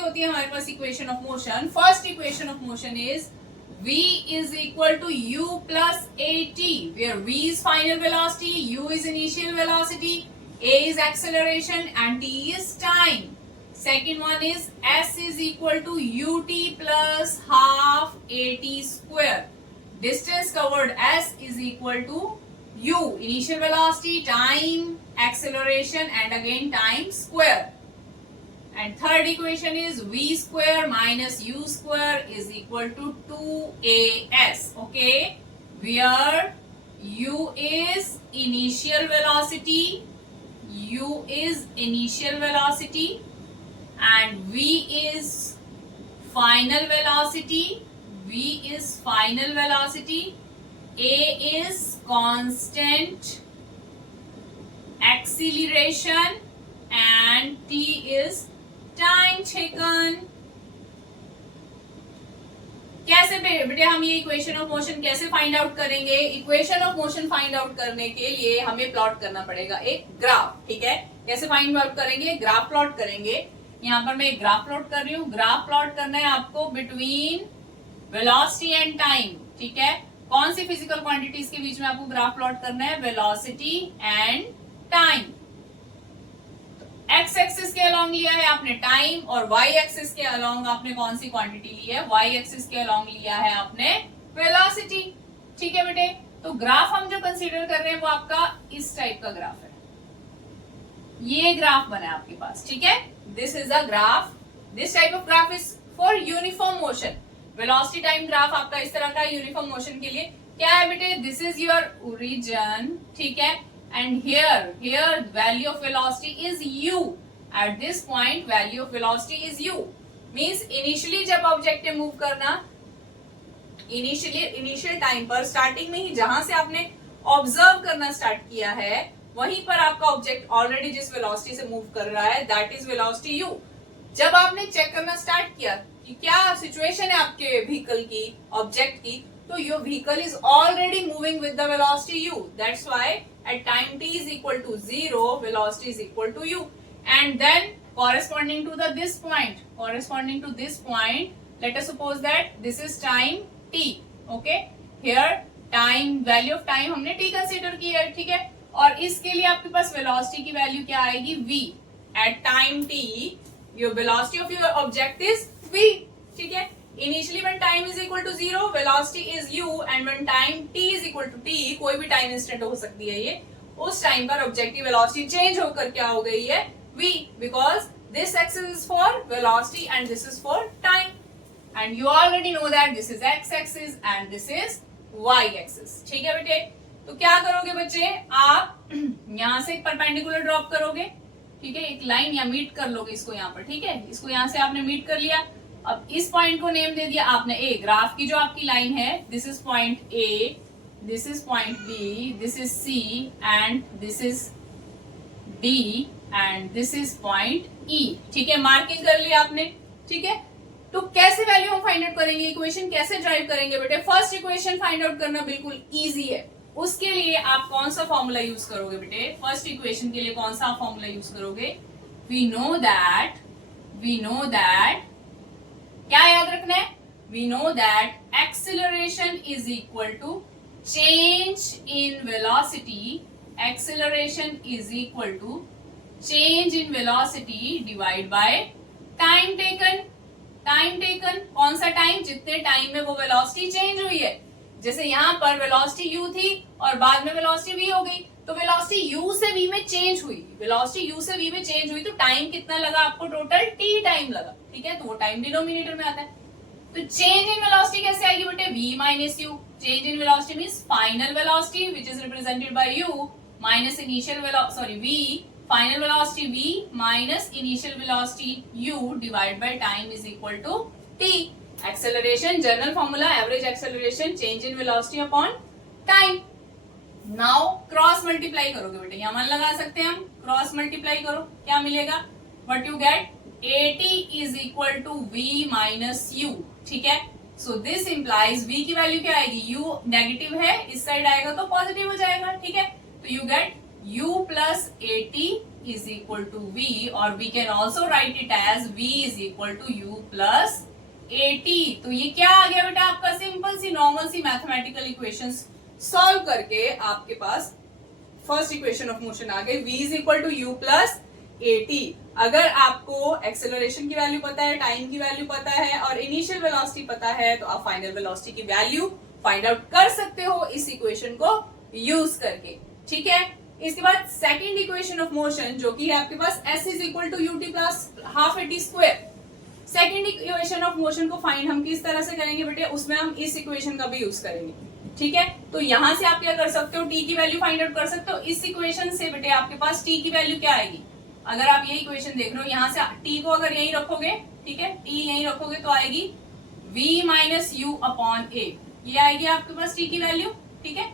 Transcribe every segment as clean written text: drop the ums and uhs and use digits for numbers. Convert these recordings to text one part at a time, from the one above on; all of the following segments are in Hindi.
होती है हमारे पास equation of motion. First equation of motion is v is equal to u plus at, where v is final velocity, u is initial velocity, a is acceleration and t is time. Second one is s is equal to ut plus half at square. Distance covered s is equal to u, initial velocity, time, acceleration and again time square. And third equation is v square minus u square is equal to 2as. Okay, where u is initial velocity, u is initial velocity and v is final velocity, v is final velocity, a is constant acceleration and t is time taken. कैसे बेटे हम ये इक्वेशन ऑफ मोशन कैसे फाइंड आउट करेंगे? Equation of motion find out करने के लिए हमें प्लॉट करना पड़ेगा एक ग्राफ. ठीक है, कैसे फाइंड आउट करेंगे? ग्राफ प्लॉट करेंगे. यहाँ पर मैं एक ग्राफ प्लॉट कर रही हूँ. ग्राफ प्लॉट करना है आपको बिटवीन वेलोसिटी एंड टाइम. ठीक है, कौन सी फिजिकल क्वांटिटीज के बीच में आपको ग्राफ प्लॉट करना है? Velocity and time. X axis के अलोंग लिया है आपने टाइम और वाई एक्सिस के अलोंग आपने कौन सी क्वांटिटी ली है? वाई एक्सिस के अलोंग लिया है आपने वेलोसिटी. ठीक है बेटे, तो ग्राफ हम जो कंसीडर कर रहे हैं वो आपका इस टाइप का ग्राफ है. ये ग्राफ बना है आपके पास. ठीक है, this is a graph. This type of graph is for uniform motion. Velocity time graph आपका इस तरह का यूनिफॉर्म मोशन के लिए क्या है बेटे? This is your origin. ठीक है, and here value of velocity is u. At this point value of velocity is u. Means initially जब ऑब्जेक्ट ने मूव करना, इनिशियल टाइम पर स्टार्टिंग में ही जहां से आपने ऑब्जर्व करना स्टार्ट किया है वहीं पर आपका ऑब्जेक्ट ऑलरेडी जिस वेलोसिटी से मूव कर रहा है दैट इज वेलोसिटी u. जब आपने चेक करना स्टार्ट किया कि क्या सिचुएशन है आपके व्हीकल की, ऑब्जेक्ट की, तो your vehicle is already moving with the velocity u. That's why at time t is equal to 0 velocity is equal to u. And then corresponding to this point let us suppose that this is time t. Okay, here time, value of time हमने t consider की है. ठीक है, और इसके लिए आपके पास velocity की वैल्यू क्या आएगी? v. At time t your velocity of your object is v. ठीक है, initially when time is equal to 0 velocity is u and when time t is equal to t, कोई भी टाइम इंस्टेंट हो सकती है ये, उस टाइम पर ऑब्जेक्ट की वेलोसिटी चेंज होकर क्या हो गई है? v, because this axis is for velocity and this is for time and you already know that this is x axis and this is y axis. ठीक है बेटे, तो क्या करोगे बच्चे? आप यहाँ से एक परपेंडिकुलर ड्रॉप करोगे. ठीक है, एक लाइन या मीट कर लोगे इसको यहाँ पर. ठीक है, इसको यहाँ से आपने मीट कर लिया. अब इस पॉइंट को नेम दे दिया आपने ए. ग्राफ की जो आपकी लाइन है this is point A, this is point B, this is C and this is D and this is point E. ठीक है, मार्किंग कर लिया आपने. ठीक है, तो कैसे वैल्यू हम फाइंड आउट करेंगे? इक्वेशन कैसे ड्राइव करेंगे बेटे? फर्स्ट इक्वेशन फाइंड आउट करना बिल्कुल इजी है. उसके लिए आप कौन सा फॉर्मूला यूज करोगे बेटे? फर्स्ट इक्वेशन के लिए कौन सा फॉर्मूला यूज करोगे? वी नो दैट क्या याद रखना है? We know that acceleration is equal to change in velocity. Acceleration is equal to change in velocity divide by time taken. Time taken कौन सा टाइम? जितने टाइम में वो वेलोसिटी चेंज हुई है. जैसे यहाँ पर वेलोसिटी u थी और बाद में वेलोसिटी v हो गई, तो वेलोसिटी u से v में चेंज हुई. वेलोसिटी u से v में चेंज हुई तो टाइम कितना लगा आपको? टोटल t टाइम लगा. ठीक है, तो वो टाइम डिनोमिनेटर में आता है. तो चेंज इन वेलोसिटी कैसे आएगी बेटे? v minus u. Change in velocity means final velocity which is represented by u minus initial v. Final velocity v minus initial velocity u divide by time is equal to t. Acceleration general formula average acceleration change in velocity upon time. Now cross multiply करोगे बेटे, यहाँ मन लगा सकते हैं हम. क्रॉस मल्टीप्लाई करो, क्या मिलेगा? What you get? at is equal to v minus u. ठीक है, सो दिस इंप्लाइज v की वैल्यू क्या आएगी? u नेगेटिव है, इस साइड आएगा तो पॉजिटिव हो जाएगा. ठीक है, तो you get u plus at is equal to v, or we can also write it as v is equal to u plus at. तो ये क्या आ गया बेटा आपका सिंपल सी नॉर्मल सी मैथमेटिकल इक्वेशंस सॉल्व करके आपके पास फर्स्ट इक्वेशन ऑफ मोशन आ गई, v is equal to u plus at. अगर आपको एक्सेलरेशन की वैल्यू पता है, टाइम की वैल्यू पता है और इनिशियल वेलोसिटी पता है, तो आप फाइनल वेलोसिटी की वैल्यू फाइंड आउट कर सकते हो इस इक्वेशन को यूज करके. ठीक है, इसके बाद सेकंड इक्वेशन ऑफ मोशन जो कि है आपके पास s is equal to ut plus half at square. Second equation of motion को फाइंड हम किस तरह से करेंगे बेटे, उसमें हम इस इक्वेशन का भी यूज करेंगे. ठीक है, तो यहां से आप क्या कर सकते हो, t की वैल्यू फाइंड आउट कर सकते हो. इस इक्वेशन से बेटे आपके पास t की वैल्यू क्या आएगी, अगर आप ये इक्वेशन देख रहे हो यहां से t को अगर यही रखोगे, ठीक है, t यही रखोगे तो आएगी v minus u upon a. ये आएगी आपके पास t की वैल्यू. ठीक है,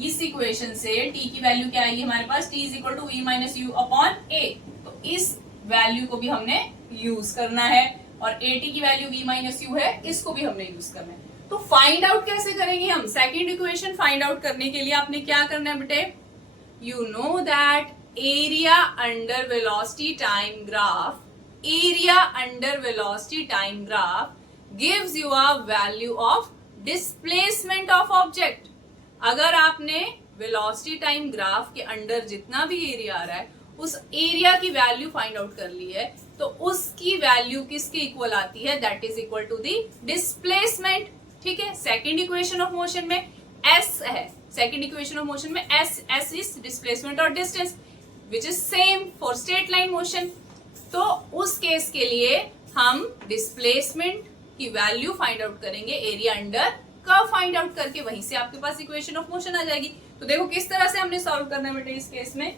इस इक्वेशन से t की वैल्यू क्या आएगी हमारे पास, t is equal to v minus u upon a. तो इस वैल्यू को भी हमने यूज करना है और at की वैल्यू v माइनस यू है, इसको भी हमने यूज करना है. तो फाइंड आउट कैसे करेंगे हम, सेकेंड इक्वेशन फाइंड आउट करने के लिए आपने क्या करना है बेटे, you know that area under velocity time graph, area under velocity time graph gives you a value of displacement of object. अगर आपने वेलोसिटी टाइम ग्राफ के अंडर जितना भी एरिया आ रहा है उस एरिया की वैल्यू फाइंड आउट कर ली है, तो उसकी वैल्यू किसके इक्वल आती है, that is equal to the displacement. ठीक है, सेकंड इक्वेशन ऑफ मोशन में s है, सेकंड इक्वेशन ऑफ मोशन में s इज डिस्प्लेसमेंट और distance which is same for straight line motion. तो उस केस के लिए हम डिस्प्लेसमेंट की वैल्यू फाइंड आउट करेंगे area under curve find out करके, वहीं से आपके पास इक्वेशन ऑफ मोशन आ जाएगी. तो देखो किस तरह से हमने सॉल्व करना है बेटे इस केस में.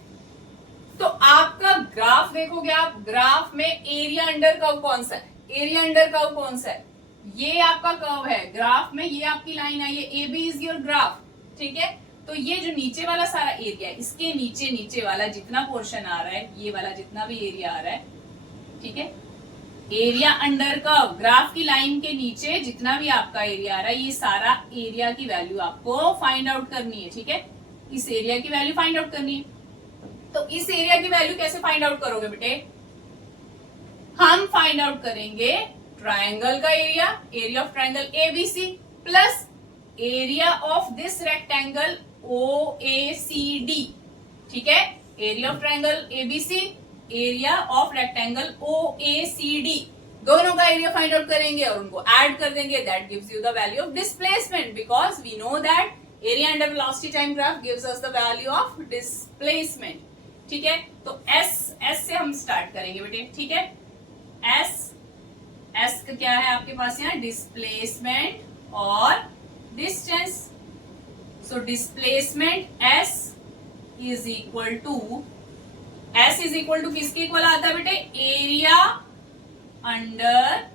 तो आपका ग्राफ देखोगे आप, ग्राफ में एरिया अंडर कर्व कौन सा है, एरिया अंडर कर्व कौन सा है, ये आपका कर्व है ग्राफ में, ये आपकी लाइन है, ये AB इज योर ग्राफ. ठीक है, तो ये जो नीचे वाला सारा एरिया है, इसके नीचे नीचे वाला जितना पोर्शन आ रहा है, ये वाला जितना भी एरिया आ रहा है, ठीक है, एरिया अंडर कर्व, ग्राफ की लाइन के नीचे जितना भी आपका एरिया आ रहा है, ये सारा एरिया की वैल्यू आपको फाइंड आउट करनी है. ठीक है, इस एरिया की वैल्यू फाइंड आउट करनी है. तो इस एरिया की वैल्यू कैसे फाइंड आउट करोगे बेटे, हम फाइंड आउट करेंगे ट्रायंगल का area, area of triangle ABC plus area of this rectangle OACD. ठीक है, area of triangle ABC, area of rectangle OACD, दोनों का एरिया फाइंड आउट करेंगे और उनको ऐड कर देंगे. That gives you the value of displacement, because we know that area under velocity time graph gives us the value of displacement. ठीक है, तो S से हम स्टार्ट करेंगे बेटे. ठीक है, S का क्या है आपके पास यहाँ, डिस्प्लेसमेंट और distance. So displacement S is equal to किसके इक्वल आता है बेटे, area under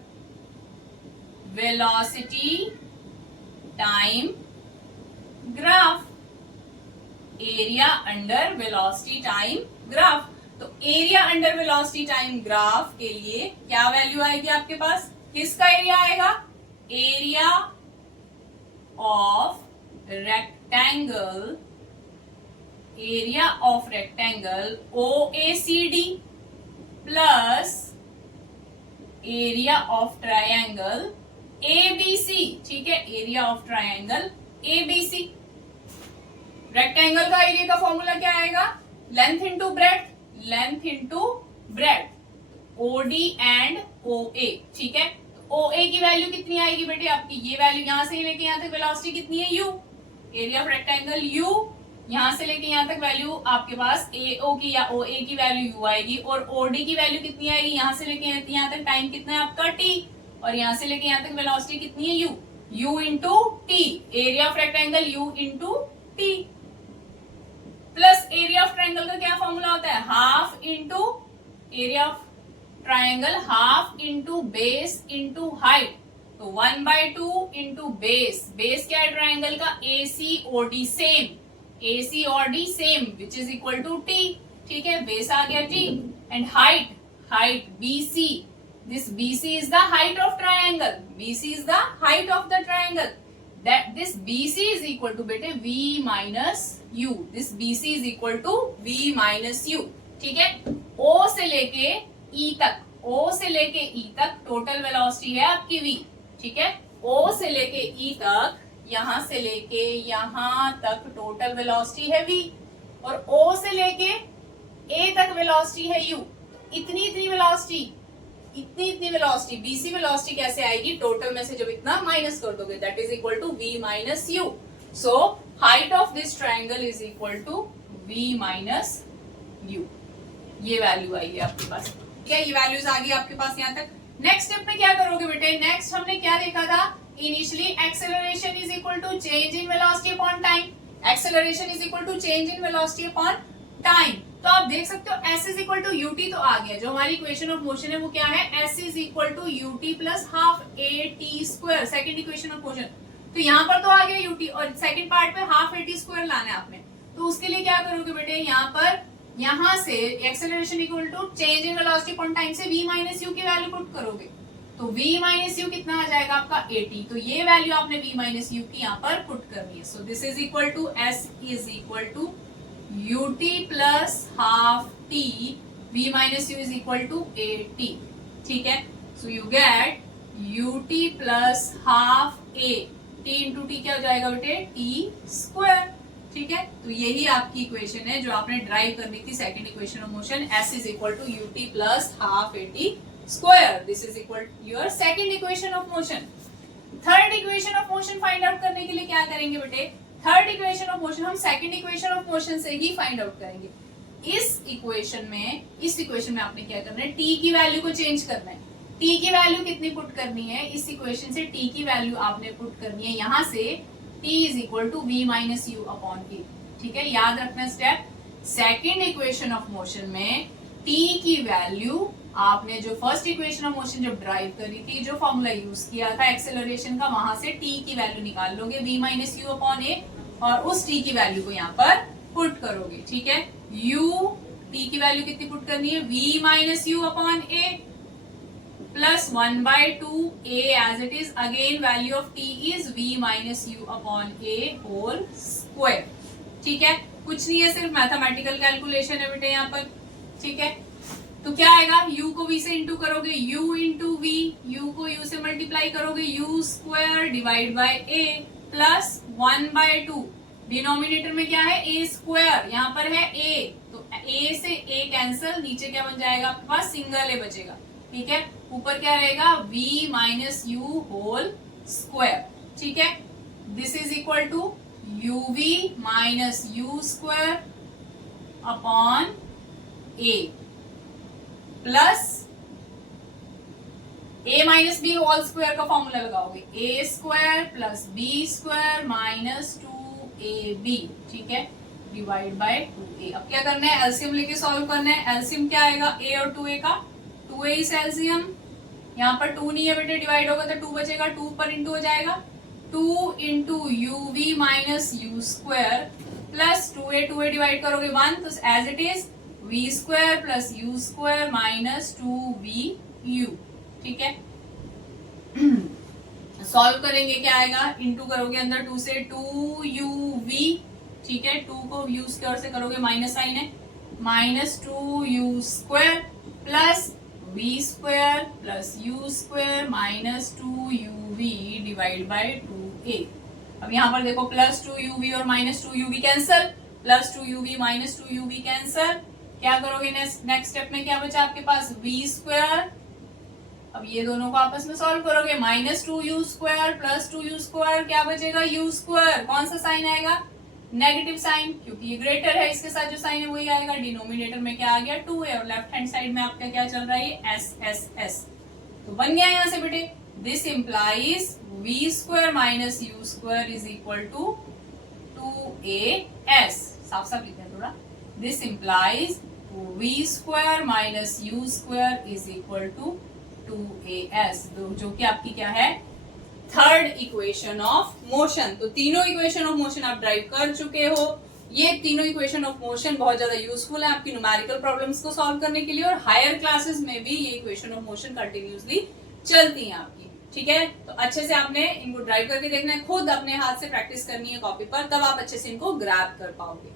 velocity time graph, area under velocity time graph. तो area under velocity time graph के लिए क्या वैल्यू आएगी आपके पास, किसका एरिया आएगा, area of rectangle, area of rectangle OACD plus area of triangle ABC. ठीक है, area of triangle ABC. Rectangle का एरिया का फॉर्मूला क्या आएगा, length into breadth, length into breadth, OD and OA. ठीक है, OA की वैल्यू कितनी आएगी बेटे आपकी, ये वैल्यू यहां से लेके यहां तक वेलोसिटी कितनी है U, area of rectangle U, यहां से लेके यहां तक वैल्यू आपके पास AO की या OA की वैल्यू U आएगी, और OD की वैल्यू कितनी आएगी, यहां से लेके यहां तक टाइम कितना है आपका T, और यहां से लेके यहां तक वेलोसिटी कितनी है U into T, area of rectangle U into T plus area of triangle का क्या फॉर्मूला होता है, half into area of triangle, half into base into height. तो 1/2 इंटू बेस, बेस क्या है ट्रायंगल का, ACOD same, ACOD same which is equal to T. ठीक है, बेस आ गया T, and height BC, this BC is the height of triangle, BC is the height of the triangle, that this BC is equal to बेटे V minus U, this BC is equal to V minus U. ठीक है। ओ से लेके ई तक, ओ से लेके ई तक टोटल वेलोसिटी है आपकी v, ठीक है। ओ से लेके ई तक, यहां से लेके यहां तक टोटल वेलोसिटी है v, और o से लेके a तक वेलोसिटी है u। इतनी वेलोसिटी, इतनी वेलोसिटी, बीसी वेलोसिटी कैसे आएगी? टोटल में से जब इतना माइनस कर दोगे, that is equal to v minus u। So height of this triangle is equal to v minus u। ये वैल्यू आई है आपके पास, ठीक है। ये वैल्यूज आ गई आपके पास यहाँ तक। नेक्स्ट स्टेप में क्या करोगे बेटे? नेक्स्ट हमने क्या देखा था? Initially acceleration is equal to change in velocity upon time. Acceleration is equal to change in velocity upon time. तो आप देख सकते हो s is equal to ut तो आ गया। जो हमारी इक्वेशन ऑफ मोशन है वो क्या है? s is equal to ut plus half a t square, second equation of motion. तो यहाँ पर तो आ गया यूटी, और सेकेंड पार्ट में हाफ ए टी स्क्वायर लाना है आपने। तो उसके लिए क्या करोगे बेटे? यहाँ पर, यहां से acceleration equal to change in velocity upon time से v माइनस यू की वैल्यू पुट करोगे। तो v माइनस यू कितना आ जाएगा आपका 80। तो ये वैल्यू आपने v माइनस यू की यहाँ पर पुट करनी है। So this is equal to s is equal to ut plus half t, v minus u is equal to 80, ठीक है। So you get ut plus half a, t into t क्या हो जाएगा बेटे? t स्क्वायर, ठीक है। तो यही आपकी इक्वेशन है जो आपने ड्राइव करनी थी, second equation of motion. s is equal to ut plus half a t square, this is equal to your second equation of motion. Third equation of motion find out करने के लिए क्या करेंगे बेटे? थर्ड इक्वेशन ऑफ मोशन हम सेकंड इक्वेशन ऑफ मोशन से ही फाइंड आउट करेंगे। इस इक्वेशन में आपने क्या करना है? t की वैल्यू को चेंज करना है। t की वैल्यू कितनी पुट करनी है? इस इक्वेशन से t की वैल्यू आपने पुट करनी है यहां से t is equal to v minus u upon के, ठीक है। याद रखना step, second equation of motion में t की वैल्यू आपने जो फर्स्ट इक्वेशन ऑफ मोशन जब ड्राइव करी थी, जो फॉर्मूला यूज किया था एक्सेलरेशन का, वहां से t की वैल्यू निकाल लोगे v माइनस यू अपॉन ए, और उस t की वैल्यू को यहाँ पर पुट करोगे, ठीक है। u, t की वैल्यू कितनी पुट करनी है? v minus u upon A plus 1/2 a as it is, again value of t is v minus u upon a whole square, ठीक है। कुछ नहीं है, सिर्फ मैथमेटिकल कैलकुलेशन है बेटे यहाँ पर, ठीक है। तो क्या आएगा? u को v से इंटू करोगे, u इंटू v, u को u से मल्टीप्लाई करोगे, u square divide by a plus 1/2, denominator में क्या है? a स्क्वायर, यहाँ पर है a, तो a से a कैंसल, नीचे क्या बन जाएगा आपके पास? सिंगल a बचेगा, ठीक है। ऊपर क्या रहेगा? v minus u whole square, ठीक है। This is equal to uv minus u square upon a plus a minus b whole square का फॉर्मूला लगाओगे, a square plus b square minus 2ab, ठीक है, डिवाइड बाय 2a। अब क्या करना है? एलसीएम लेके सॉल्व करना है। एलसीएम क्या आएगा? a और 2a का, 2a इज एलसीएम, यहाँ पर 2 नहीं है बेटे, डिवाइड होगा तो 2 बचेगा, 2 पर इंटू हो जाएगा, 2 into uv minus u square plus 2a divide करोगे 1, तो as it is v square plus u square minus 2vu, ठीक है। सॉल्व करेंगे, क्या आएगा? इंटू करोगे अंदर 2 से, 2uv, ठीक है, 2 को u स्क्वायर से करोगे, माइनस साइन है, minus 2u square plus v square plus u square minus 2uv divide by 2a। अब यहाँ पर देखो, प्लस 2uv और minus 2uv cancel, plus 2uv minus 2uv cancel. क्या करोगे नेक्स्ट स्टेप में? क्या बचा आपके पास? v स्क्वायर, अब ये दोनों को आपस में सॉल्व करोगे, minus 2u square plus 2u square, क्या बचेगा? u स्क्वायर, कौन सा साइन आएगा? नेगेटिव साइन, क्योंकि ये ग्रेटर है, इसके साथ जो साइन है वही आएगा। डिनोमिनेटर में क्या आ गया? 2 है, और लेफ्ट हैंड साइड में आपका क्या चल रहा है? s। तो बन गया यहाँ से बेटे, this implies v square minus u square is equal to 2as। साफ साफ लिखा है थोड़ा, this implies v square minus u square is equal to 2as, जो कि आपकी क्या है? Third equation of motion. तो तीनों इक्वेशन ऑफ मोशन आप ड्राइव कर चुके हो। ये तीनों इक्वेशन ऑफ मोशन बहुत ज्यादा यूजफुल है आपकी न्यूमेरिकल प्रॉब्लम्स को सॉल्व करने के लिए, और हायर क्लासेस में भी ये इक्वेशन ऑफ मोशन कंटिन्यूसली चलती हैं आपकी, ठीक है। तो अच्छे से आपने इनको ड्राइव करके देखना है, खुद अपने हाथ से प्रैक्टिस करनी है कॉपी पर, तब आप अच्छे से इनको ग्रैब कर पाओगे।